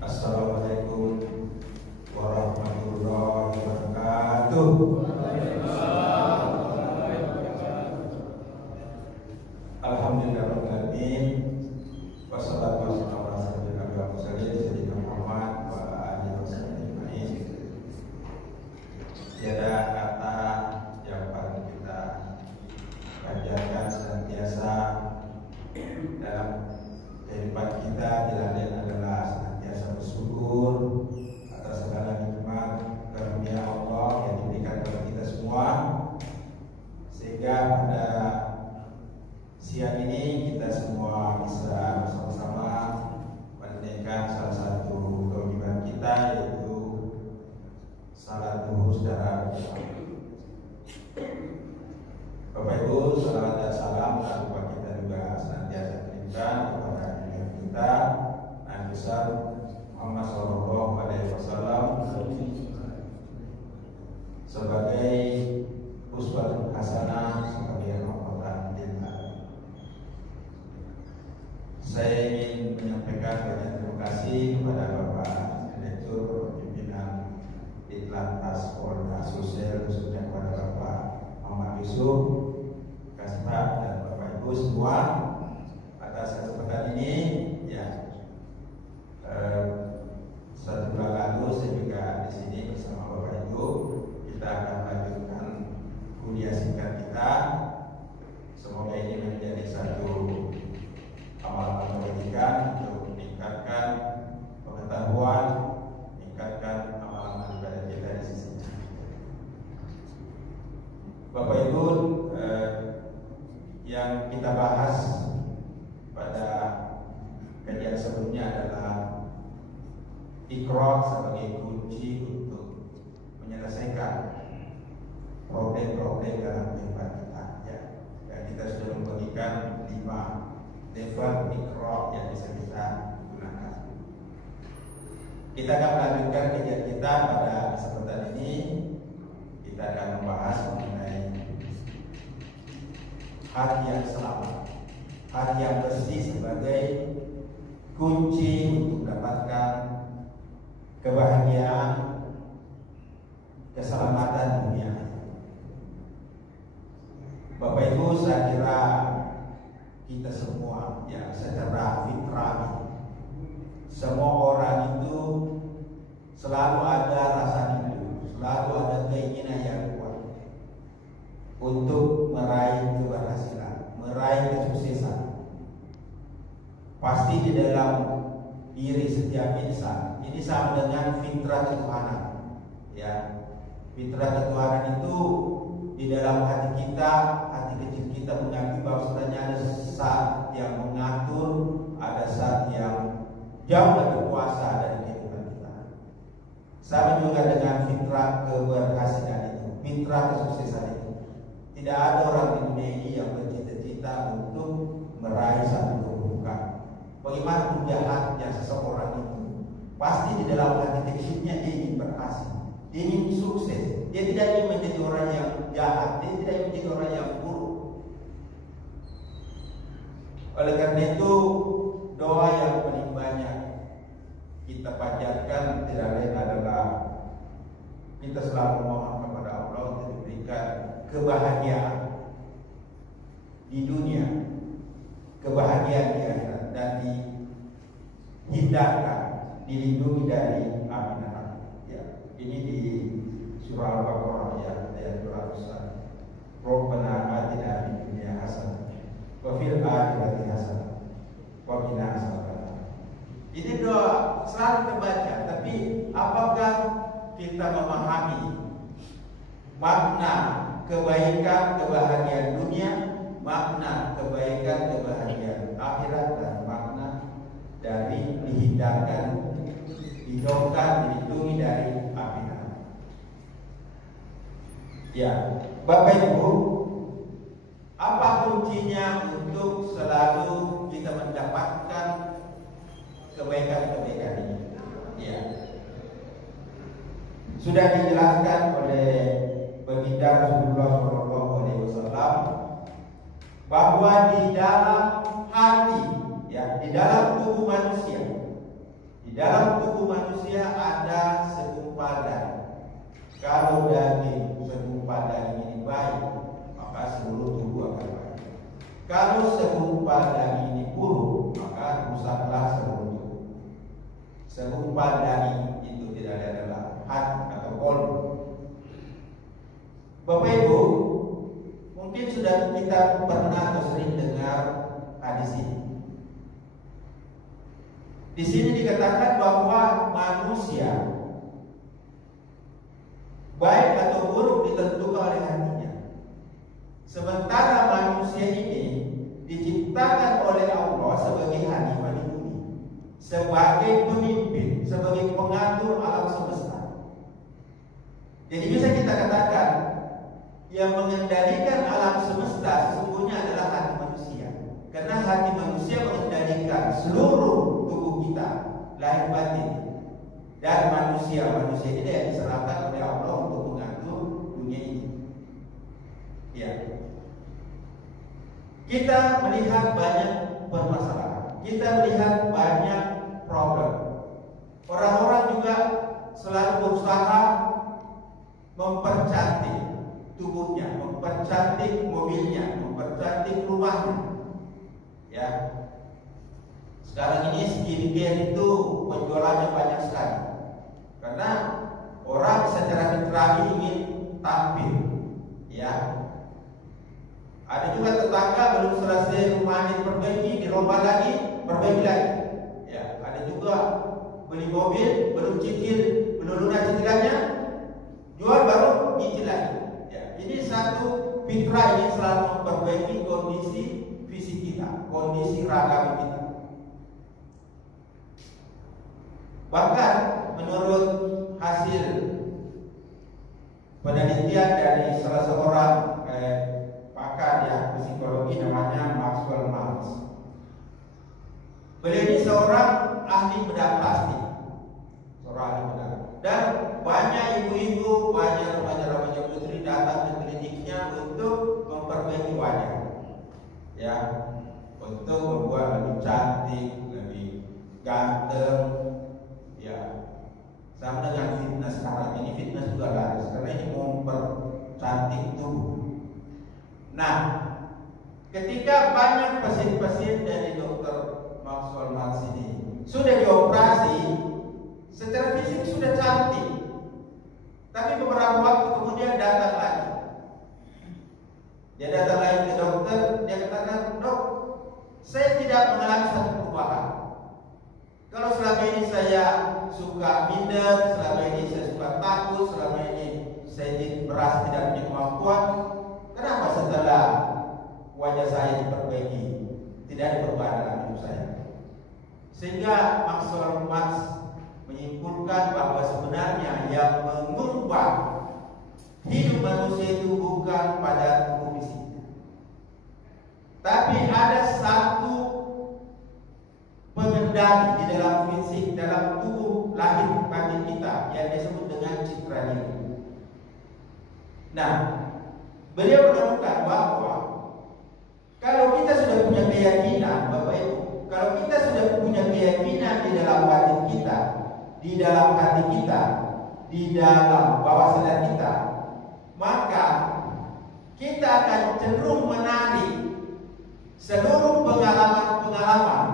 Assalamualaikum warahmatullahi wabarakatuh. Alhamdulillahirabbil alamin. Wassalatu wassalamu ala sayyidina Muhammad wa alihi wasallam. Tiada kata yang paling kita ajarkan senantiasa dalam kehidupan kita di lain adalah senantiasa bersyukur atas segala nikmat karunia Allah yang diberikan kepada kita semua, sehingga pada siang ini kita semua bisa bersama-sama menunaikan salah satu kewajiban kita, yaitu salat zuhur secara berjamaah. Bapak Ibu, salawat dan salam tanpa kita juga senantiasa berikan kepada kita Nabi besar Muhammad Sallallahu Alaihi Wasallam sebagai uswatun hasanah, sebagai rahmatan lil alamin. Saya ingin menyampaikan banyak terima kasih kepada Bapak Direktur Pimpinan Ditlantas Polda Sulsel, khususnya kepada Bapak Muhammad Yusuf Kasbah dan Bapak Ibu semua atas kesempatan ini. Satu bulan lalu saya juga di sini bersama Bapak Ibu. Kita akan lanjutkan kuliah singkat kita. Semoga ini menjadi satu amalan kebaikan untuk meningkatkan pengetahuan, meningkatkan amalan ibadah kita di sisinya. Bapak Ibu, yang kita bahas pada kajian sebelumnya adalah Iqra sebagai kunci untuk menyelesaikan problem-problem dalam kehidupan kita. Dan kita sudah membagikan 5 level Iqra yang bisa kita gunakan. Kita akan melanjutkan kajian kita pada kesempatan ini. Kita akan membahas mengenai hati yang selamat, hati yang bersih sebagai kunci untuk mendapatkan kebahagiaan, keselamatan dunia. Bapak Ibu, saya kira kita semua yang secara fitrah, semua orang itu selalu ada rasa rindu, selalu ada keinginan yang kuat untuk meraih keberhasilan, meraih kesuksesan. Pasti di dalam diri setiap insan ini sama dengan fitrah ketuhanan. Fitrah ketuhanan itu di dalam hati kita, hati kecil kita mengakui bahwa sebenarnya ada saat yang mengatur, ada saat yang jauh lebih kuasa dari kehidupan kita. Sama juga dengan fitrah keberhasilan itu, fitrah kesuksesan itu. Tidak ada orang di dunia ini yang bercita-cita untuk meraih satu kedudukan. Bagaimana pun jahatnya seseorang itu, pasti di dalam hati kecilnya dia ingin berhasil, dia ingin sukses. Dia tidak ingin menjadi orang yang jahat, dia tidak ingin menjadi orang yang buruk. Oleh karena itu, doa yang paling banyak kita panjatkan tidak lain adalah kita selalu mohon kepada Allah untuk diberikan kebahagiaan di dunia, kebahagiaan di akhirat, dan dihindarkan, dilindungi dari api neraka. Ini di surah Al-Baqarah ayat 200. Rabbana atina fid dunya hasanah wa fil akhirati hasanah wa qina adzabannar. Ini doa selalu kita baca, tapi apakah kita memahami makna kebaikan kebahagiaan dunia, makna kebaikan kebahagiaan akhirat, dan makna dari dihindarkan, dijauhkan, dilindungi dari api neraka. Bapak Ibu, apa kuncinya untuk selalu kita mendapatkan kebaikan-kebaikan ini? Sudah dijelaskan oleh baginda Rasulullah SAW bahwa di dalam hati, di dalam tubuh manusia Di dalam tubuh manusia ada segumpal daging. Kalau daging segumpal daging ini baik, maka seluruh tubuh akan baik. Kalau segumpal daging ini buruk, maka rusaklah seluruh tubuh. Segumpal daging itu tidak adalah hati atau kolbu. Bapak Ibu, mungkin sudah kita pernah atau sering dengar hadis ini. Di sini dikatakan bahwa manusia baik atau buruk ditentukan oleh hatinya. Sementara manusia ini diciptakan oleh Allah sebagai khalifah di bumi, sebagai pemimpin, sebagai pengatur alam semesta. Jadi bisa kita katakan yang mengendalikan alam semesta sesungguhnya adalah hati manusia. Karena hati manusia mengendalikan seluruh tubuh kita, lahir batin. Dan manusia ini yang diserahkan oleh Allah untuk mengatur dunia ini. Ya. Kita melihat banyak permasalahan. Kita melihat banyak problem. Orang-orang juga selalu berusaha mempercantik tubuhnya, mempercantik mobilnya, mempercantik rumahnya. Ya. Sekarang ini skincare itu penjualannya banyak sekali. Karena orang secara fitrah ingin tampil. Ya. Ada juga tetangga belum selesai rumahnya diperbaiki, dirombak lagi, perbaiki lagi. Ya, ada juga beli mobil, belum cicil, belum lunas cicilannya, jual baru cicil lagi. Ya, ini satu fitrah ini selalu memperbaiki kondisi fisik kita, kondisi raga kita. Bahkan menurut hasil penelitian dari salah seorang pakar ya psikologi namanya Maxwell Maltz. Beliau ini seorang ahli bedah plastik, dan banyak ibu-ibu, banyak remaja-remaja putri datang ke kliniknya untuk memperbaiki wajah, ya, untuk membuat lebih cantik, lebih ganteng, ya. Sama dengan fitness sekarang ini, fitness juga laris karena ini mempercantik tubuh. Nah, ketika banyak pasien-pasien dari dokter Maxwell Maltz ini sudah dioperasi, secara fisik sudah cantik, tapi beberapa waktu kemudian datang lagi. Dia datang lagi ke dokter, dia katakan, "Dok, saya tidak mengalami satu perubahan. Kalau selama ini saya suka minder, selama ini saya suka takut, selama ini saya merasa tidak punya kemampuan, kenapa setelah wajah saya diperbaiki tidak ada perubahan dalam hidup saya?" Sehingga Maxwell Maltz menyimpulkan bahwa sebenarnya yang mengubah hidup manusia itu bukan pada tubuh fisiknya, tapi ada satu pengendali di dalam fisik, dalam tubuh lahir batin kita yang disebut dengan citra diri. Nah, beliau menemukan bahwa kalau kita sudah punya keyakinan, Bapak Ibu, kalau kita sudah punya keyakinan di dalam batin kita, di dalam hati kita, di dalam bawah sadar kita, maka kita akan cenderung menarik seluruh pengalaman-pengalaman,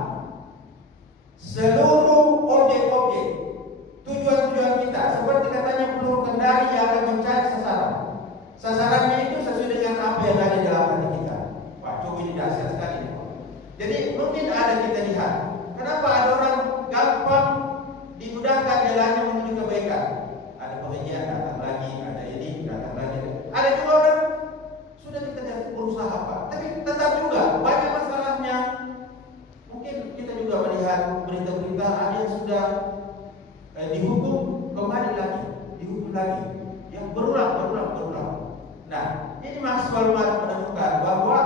seluruh objek-objek, tujuan-tujuan kita, seperti katanya peluru kendali yang akan mencari sasaran. Sasarannya itu sesuai dengan apa yang ada di dalam hati kita. Wah, coba ini dahsyat sekali. Jadi mungkin ada kita lihat, kenapa ada orang gampang dimudahkan jalannya menuju kebaikan. Ada pengajian datang lagi, ada ini datang lagi. Ada juga orang sudah kita berusaha apa, tapi tetap juga banyak masalahnya. Mungkin kita juga melihat berita-berita ada yang sudah dihukum kembali lagi, dihukum lagi, yang berulang. Nah, ini Maxwell Maltz menemukan bahwa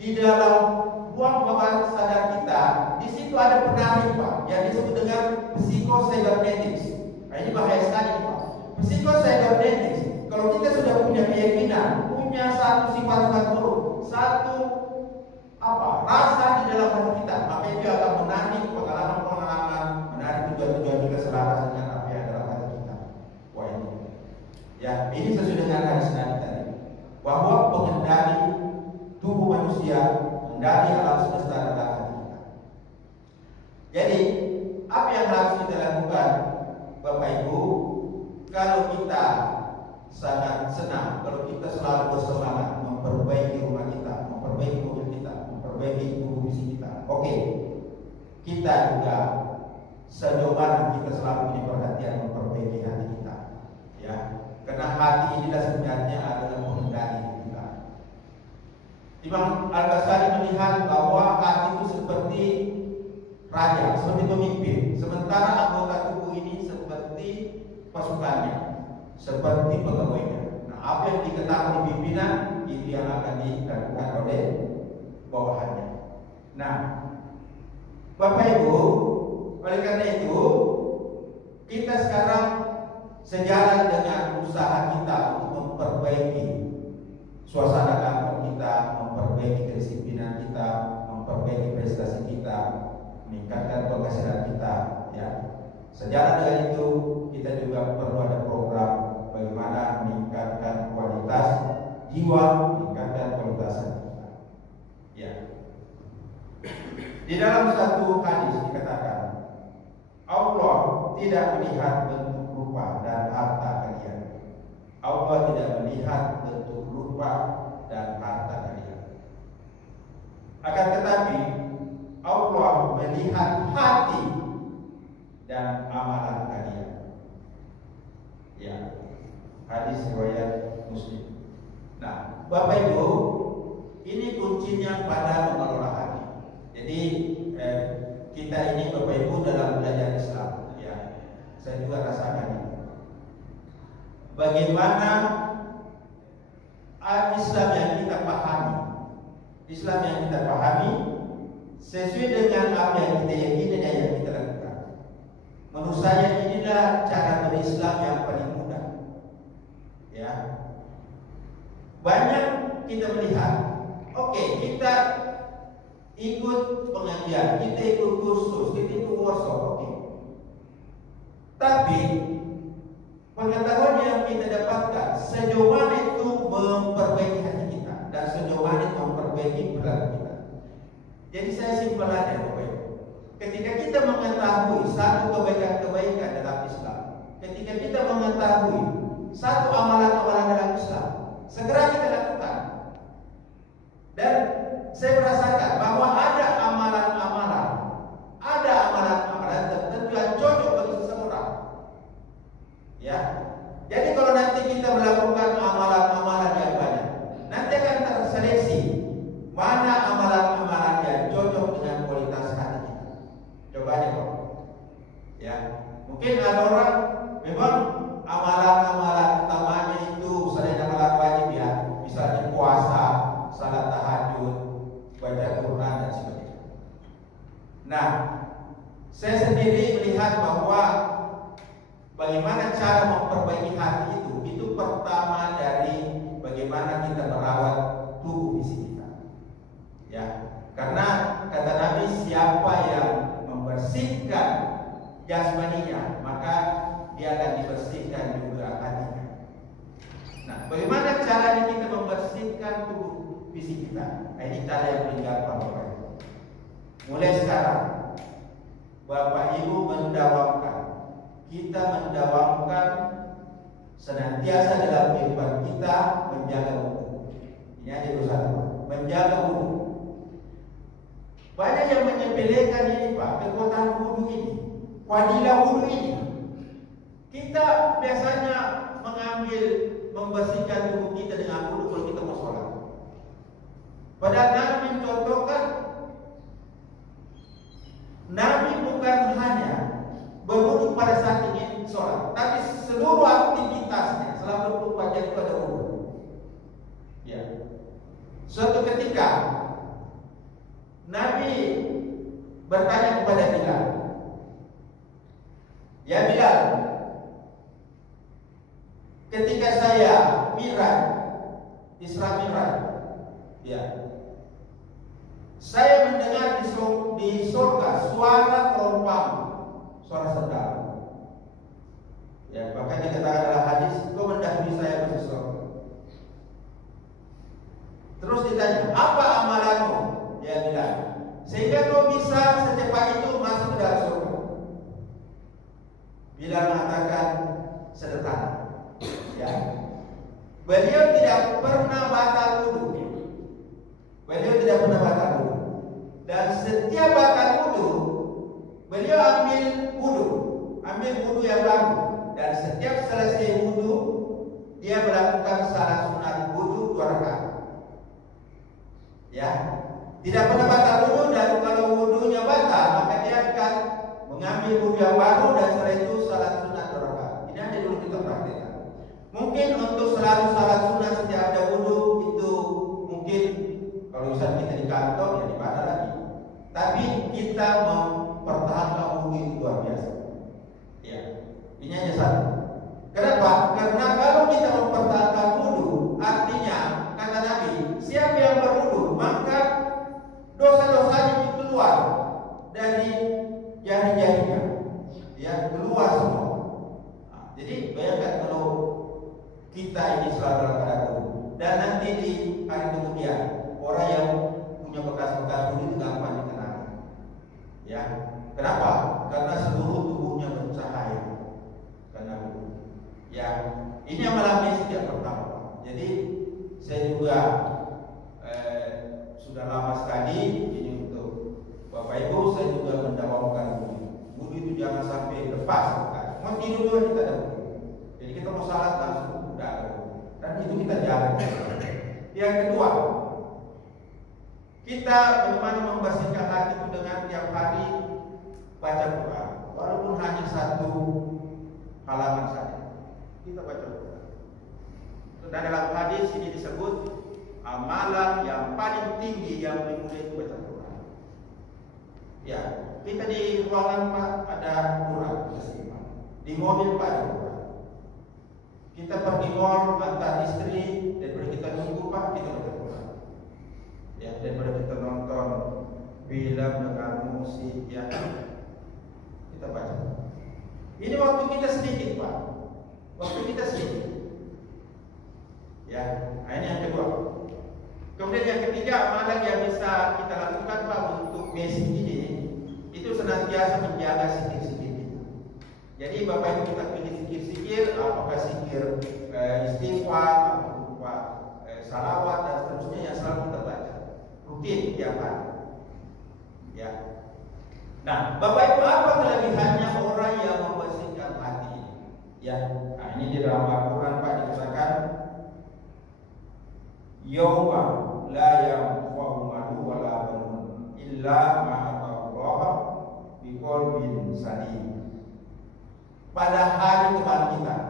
di dalam ruang bawah sadar kita, di situ ada penarik, Pak, yang disebut dengan psycho-cybernetics. Nah, ini bahaya sekali, Pak. Psycho-cybernetics, kalau kita sudah punya keyakinan, punya satu sifat-sifat buruk, satu rasa di dalam hati kita, maka itu akan menarik pengalaman-pengalaman, menarik selaras dengan apa yang dalam hati kita. Wah ini, ya ini sesuai dengan hadis Nabi tadi, bahwa pengendali tubuh manusia, mengendali alam semesta adalah hati kita. Jadi apa yang harus kita lakukan, Bapak Ibu? Kalau kita sangat senang, kalau kita selalu bersemangat memperbaiki rumah kita, memperbaiki mobil kita, memperbaiki tubuh fisik kita, oke, kita juga sejauh mana kita selalu punya perhatian memperbaiki hati kita, ya, karena hati inilah sebenarnya adalah pengendali kita. Imam Al-Ghazali melihat bahwa hati itu seperti raja, seperti pemimpin, sementara anggota tubuh ini seperti pasukannya, seperti pegawainya. Nah, apa yang diketahui pimpinan itu yang akan dilakukan oleh bawahannya. Nah, Bapak Ibu, oleh karena itu kita sekarang sejalan dengan usaha kita untuk memperbaiki suasana kantor kita, memperbaiki kedisiplinan kita, memperbaiki prestasi kita, meningkatkan penghasilan kita, ya. Sejalan dengan itu, kita juga perlu ada program bagaimana meningkatkan kualitas jiwa, meningkatkan kualitas kita. Ya. Di dalam satu hadis dikatakan, Allah tidak melihat bentuk rupa dan harta kalian. Allah tidak melihat bentuk rupa dan harta kalian. Akan tetapi Allah melihat hati dan amalan kalian. Ya, hadis riwayat Muslim. Nah, Bapak Ibu, ini kuncinya pada mengelola hati. Jadi kita ini Bapak Ibu dalam belajar Islam, ya, saya juga rasakan ini. Bagaimana Islam yang kita pahami, Islam yang kita pahami sesuai dengan apa yang kita yakini dan yang kita lakukan. Menurut saya inilah cara berislam yang paling mudah. Ya, banyak kita melihat, oke, kita ikut pengajian, kita ikut kursus, kita ikut workshop, oke. Tapi pengetahuan yang kita dapatkan sejauh mana itu memperbaiki hati kita dan sejauh mana itu memperbaiki perilaku kita. Jadi saya simpel aja, Bapak Ibu. Ketika kita mengetahui satu kebaikan-kebaikan dalam Islam, ketika kita mengetahui satu amalan-amalan dalam Islam, segera kita lakukan. Dan saya merasakan bahwa ada amalan-amalan tertentu yang cocok bagi seseorang. Ya, jadi kalau nanti kita melakukan amalan-amalan yang banyak, nanti akan terseleksi mana amalan-amalan yang cocok dengan kualitas hati kita. Coba aja kok. Ya, mungkin ada orang memang amalan-amalan utamanya itu selain amalan wajib, ya, misalnya puasa, salat tahajud, baca Quran dan sebagainya. Nah, saya sendiri melihat bahwa bagaimana cara memperbaiki hati itu pertama dari bagaimana kita merawat tubuh fisik kita. Ya, karena kata Nabi, siapa yang membersihkan jasmaninya, maka dia akan dibersihkan juga hatinya. Nah, bagaimana caranya kita membersihkan tubuh fisik kita? Nah, ini cara yang paling gampang, Bapak Ibu. Mulai sekarang, Bapak Ibu kita mendawamkan senantiasa dalam kehidupan kita menjaga wudu. Ini aja dulu satu, menjaga wudu. Banyak yang menyepelekan ini, Pak, kekuatan wudu ini, fadilah wudu ini. Kita biasanya membersihkan tubuh kita dengan wudu kalau kita mau sholat. Padahal Nabi mencontohkan, Nabi bukan hanya berwudu pada saat ingin sholat, tapi seluruh aktivitasnya selama 24 jam itu ada wudu. Ya. Suatu ketika Nabi bertanya kepada Bilal, "Ya Bilal, ketika saya Mi'raj, Isra Mi'raj, ya, saya mendengar di surga suara terompang, suara sendal. Ya, bahkan dikatakan dalam hadis, kau mendahului saya masuk surga. Terus ditanya, apa amalanmu? Dia bilang, sehingga kau bisa secepat itu masuk ke dalam surga. Bila mengatakan sedekah, ya, beliau tidak pernah batal wudu. Beliau tidak pernah batal wudu. Dan setiap batal wudu, beliau ambil wudu yang baru. Dan setiap selesai wudu, dia melakukan salat sunat wudu 2 rakaat. Ya, tidak pernah batal wudu, dan kalau wudunya batal, maka dia akan mengambil wudu yang baru dan setelah itu salat sunat 2 rakaat. Ini aja dulu kita praktekkan. Mungkin untuk selalu salat sunat setiap ada wudu itu mungkin kalau misalnya kita di kantor ya di mana lagi. Tapi kita mempertahankan wudu itu luar biasa. Ya, ini aja satu. Kenapa? Karena kalau kita mempertahankan wudu, artinya kata Nabi, siapa yang berwudu maka dosa-dosanya itu keluar dari jari-jarinya, ya, keluar semua. Nah, jadi bayangkan kalau kita ini selalu dalam keadaan wudu, dan nanti di hari kemudian orang yang punya bekas-bekas wudu itu gampang dikenal. Ya, kenapa? Karena seluruh tubuhnya bercahaya karena wudu. Ya, ini amalan setiap pertama. Jadi saya juga sudah lama sekali ini untuk Bapak Ibu, saya juga mendawamkan wudu. Wudu itu jangan sampai lepas. Mau tidur juga kita ada wudu. Jadi kita mau salat langsung udah ada wudu. Dan itu kita jalan. Yang kedua, kita bagaimana membersihkan hati itu dengan tiap hari baca Quran, walaupun hanya 1 halaman saja. Kita baca Quran. Dan dalam hadis ini disebut amalan yang paling tinggi yang dimulai itu baca Quran. Ya, kita di ruangan Pak ada Quran, di mobil Pak ada Quran. Kita pergi mall antar istri, daripada kita nunggu Pak, kita baca Quran. Ya, daripada kita nonton film dengan musik, ya, kita baca. Ini waktu kita sedikit Pak, waktu kita sedikit. Ya, ini yang kedua. Kemudian yang ketiga, amalan yang bisa kita lakukan Pak untuk basic ini, itu senantiasa menjaga sikir-sikir kita. Jadi Bapak Ibu kita pilih sikir-sikir, apakah sikir istighfar, apakah salawat dan seterusnya yang selalu kita baca rutin tiap hari. Ya. Nah, Bapak Ibu, apa kelebihannya orang yang membersihkan hati? Ya, nah, ini di dalam Al-Quran Pak dikatakan, Yauma la yanfa'u malu wala banun illa ma'atallaha biqalbin salim. Pada hari kebangkitan,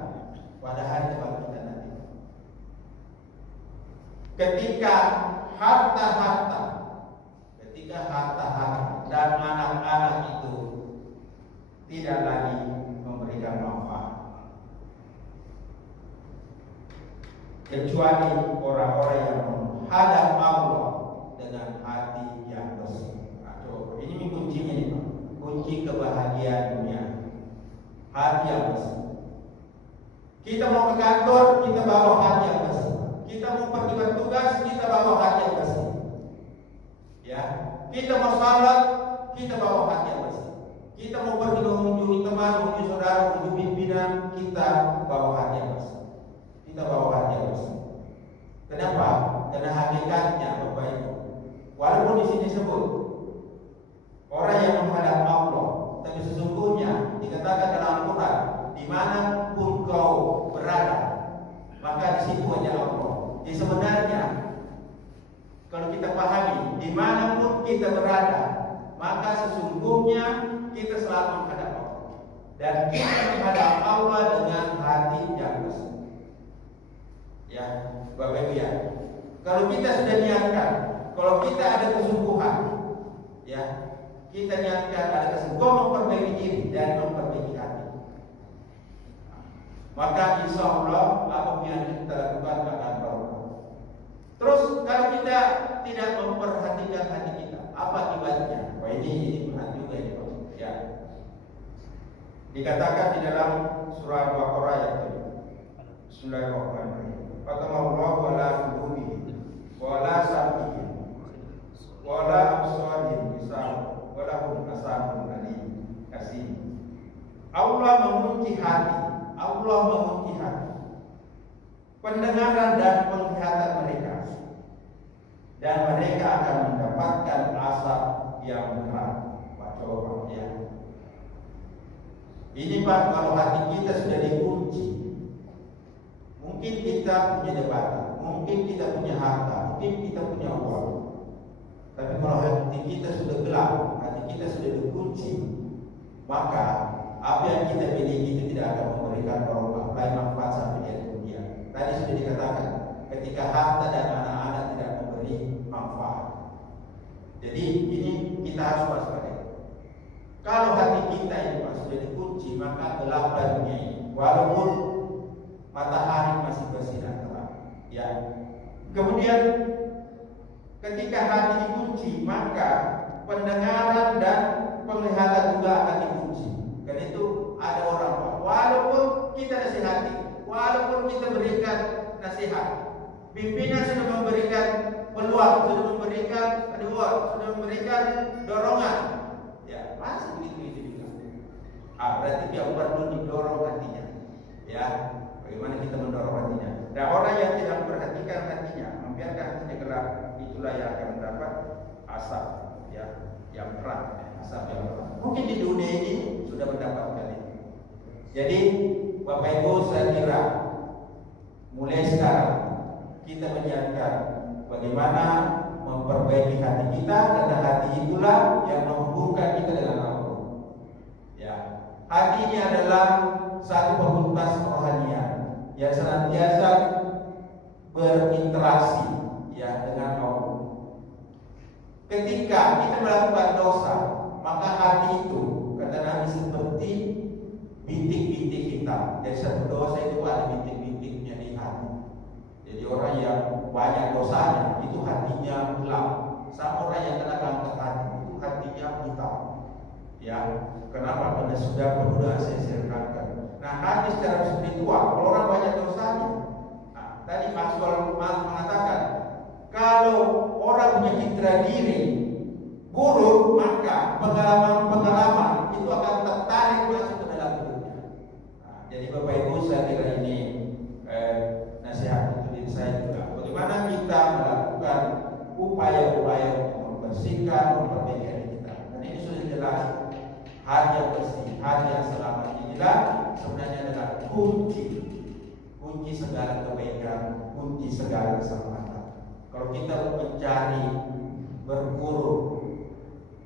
pada hari kebangkitan nanti, ketika harta-harta dan anak-anak itu tidak lagi memberikan manfaat, kecuali orang-orang yang menghadap Allah dengan hati yang bersih. Aduh, ini kuncinya nih Pak. Kunci kebahagiaan dunia, hati yang bersih. Kita mau ke kantor, kita bawa hati yang bersih. Kita mau pergi bertugas, kita bawa hati yang bersih. Ya, kita mau salat, kita bawa hati yang bersih. Kita mau pergi mengunjungi teman, mengunjungi saudara, mengunjungi pimpinan, kita bawa hati yang bersih. Kita bawa hati yang bersih. Kenapa? Karena hakikatnya Bapak Ibu, walaupun di sini sebut orang yang menghadap Allah, tapi sesungguhnya dikatakan dalam Al-Quran, dimanapun kau berada, maka di situ aja Allah. Jadi sebenarnya kalau kita pahami, dimanapun kita berada, maka sesungguhnya kita selalu menghadap Allah, dan kita menghadap Allah dengan hati yang bersih. Ya, Bapak Ibu ya, kalau kita sudah niatkan, kalau kita ada kesungguhan, ya, kita niatkan ada kesungguhan memperbaiki diri dan memperbaiki hati, maka insya Allah apa yang kita lakukan akan berubah. Terus kalau kita tidak memperhatikan hati kita, apa akibatnya? Wah, ini berat juga ini, ya. Dikatakan di dalam surah Al-Baqarah ayat 7. Bismillahirrahmanirrahim. Fatamallahu ala qulubihi wa la sam'ihim wa la absarihim gisawah wa lahum azabun alim. Kasih. Allah mengunci hati. Allah mengunci hati. Pendengaran dan penglihatan mereka. Dan mereka akan mendapatkan asap yang berat. Coba ya. Ini Pak, kalau hati kita sudah dikunci, mungkin kita punya jabatan, mungkin kita punya harta, mungkin kita punya uang. Tapi kalau hati kita sudah gelap, hati kita sudah dikunci, maka apa yang kita miliki itu tidak akan memberikan barokah, baik manfaat sampai di dunia. Tadi sudah dikatakan, ketika harta dan anak-anak tidak memberi manfaat. Jadi ini kita harus waspada. Kalau hati kita ini sudah dikunci, maka gelaplah dunia ini. Walaupun matahari masih bersinar terang. Ya. Kemudian ketika hati dikunci, maka pendengaran dan penglihatan juga akan dikunci. Karena itu ada orang, walaupun kita nasihati, walaupun kita berikan nasihat, pimpinan sudah memberikan peluang, sudah memberikan reward, sudah memberikan dorongan. Ya, masih begitu juga. Berarti dia perlu didorong hatinya. Ya, bagaimana kita mendorong hatinya? Dan orang yang tidak memperhatikan hatinya, membiarkan hatinya gelap, itulah yang akan mendapat asap, ya, yang berat, asap yang berat. Mungkin di dunia ini sudah mendapatkan itu. Jadi, Bapak Ibu, saya kira mulai sekarang kita menyiapkan bagaimana memperbaiki hati kita, karena hati itulah yang menghubungkan kita dengan Allah. Ya, hati ini adalah satu fakultas kerohanian yang senantiasa berinteraksi, ya, dengan Allah. Ketika kita melakukan dosa, maka hati itu, kata Nabi, seperti bintik-bintik hitam. Jadi satu dosa itu ada bintik-bintiknya di hati. Jadi orang yang banyak dosanya itu hatinya gelap. Sama orang yang kena kanker hati itu hatinya hitam. Ya, kenapa? Karena sudah penuh sel kanker. Nah, hati secara spiritual, kalau orang banyak dosanya. Nah, tadi Maxwell mengatakan, kalau orang punya citra diri buruk, maka pengalaman-pengalaman itu akan tertarik masuk ke dalam hidupnya. Nah, jadi Bapak Ibu, saya kira ini nasihat untuk diri saya juga. Bagaimana kita melakukan upaya-upaya untuk membersihkan, memperbaiki diri kita. Dan ini sudah jelas, hati yang bersih, hati yang selamat inilah sebenarnya adalah kunci segala kebaikan, kunci segala keselamatan. Kalau kita mencari, berburu,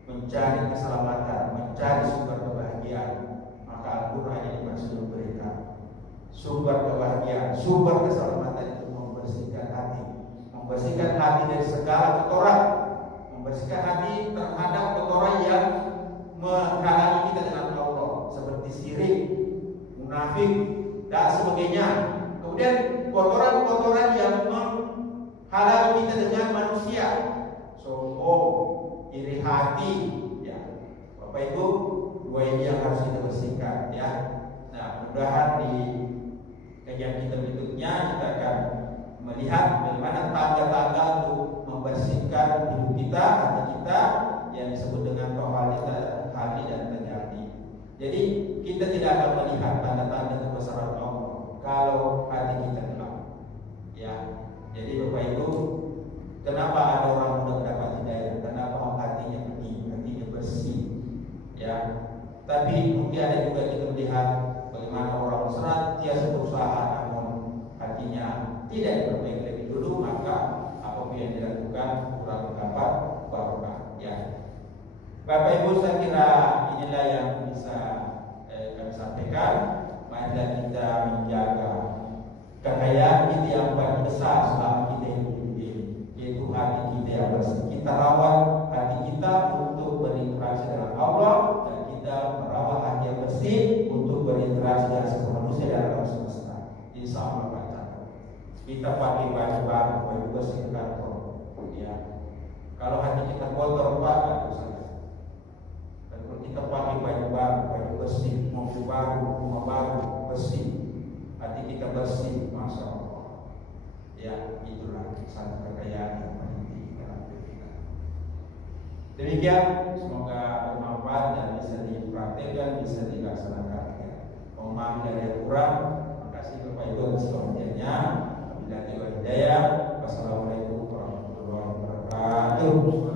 mencari keselamatan, mencari sumber kebahagiaan, maka Al-Quran ini masih memberikan sumber kebahagiaan, sumber keselamatan itu membersihkan hati dari segala kotoran, membersihkan hati terhadap kotoran yang menghalangi kita dengan Allah, seperti syirik, munafik, dan sebagainya. Kemudian kotoran-kotoran yang menghalangi kita dengan manusia, sombong, iri hati, ya. Bapak Ibu, dua ini yang harus kita bersihkan, ya. Nah, mudah-mudahan di kajian kita berikutnya kita akan melihat bagaimana tangga-tangga untuk membersihkan hidup kita, hati kita, yang disebut dengan hati dan terjadi. Jadi kita tidak akan melihat tanda-tanda kebesaran Allah kalau hati kita gelap. Ya, jadi Bapak Ibu, kenapa ada orang mudah mendapat hidayah? Kenapa hatinya bening, hatinya bersih? Ya, tapi mungkin ada juga kita melihat bagaimana orang senantiasa berusaha namun hatinya tidak diperbaiki lebih dulu, maka apapun yang dilakukan kurang mendapat barokah. Ya, Bapak Ibu, saya kira inilah yang bisa kami sampaikan. Marilah kita menjaga kekayaan kita yang paling besar selama kita hidup ini, yaitu hati kita yang bersih. Kita rawat hati kita untuk berinteraksi dengan Allah, dan kita merawat hati yang bersih untuk berinteraksi dengan semua manusia dan alam semesta. Insya Allah baca. Kita pakai baju baru, baju bersih kantor. Ya. Kalau hati kita kotor, Pak, kalau kita pakai baju baru, baju bersih, mobil baru, rumah baru, bersih, hati kita bersih, Masya Allah. Ya, itulah satu kekayaan yang paling tinggi dalam hidup kita. Demikian, semoga bermanfaat dan bisa dipraktikkan, bisa dilaksanakan. Pemahaman dari Al-Quran. Terima kasih Bapak Ibu atas perhatiannya. Wabillahi wal hidayah. Wassalamualaikum warahmatullahi wabarakatuh.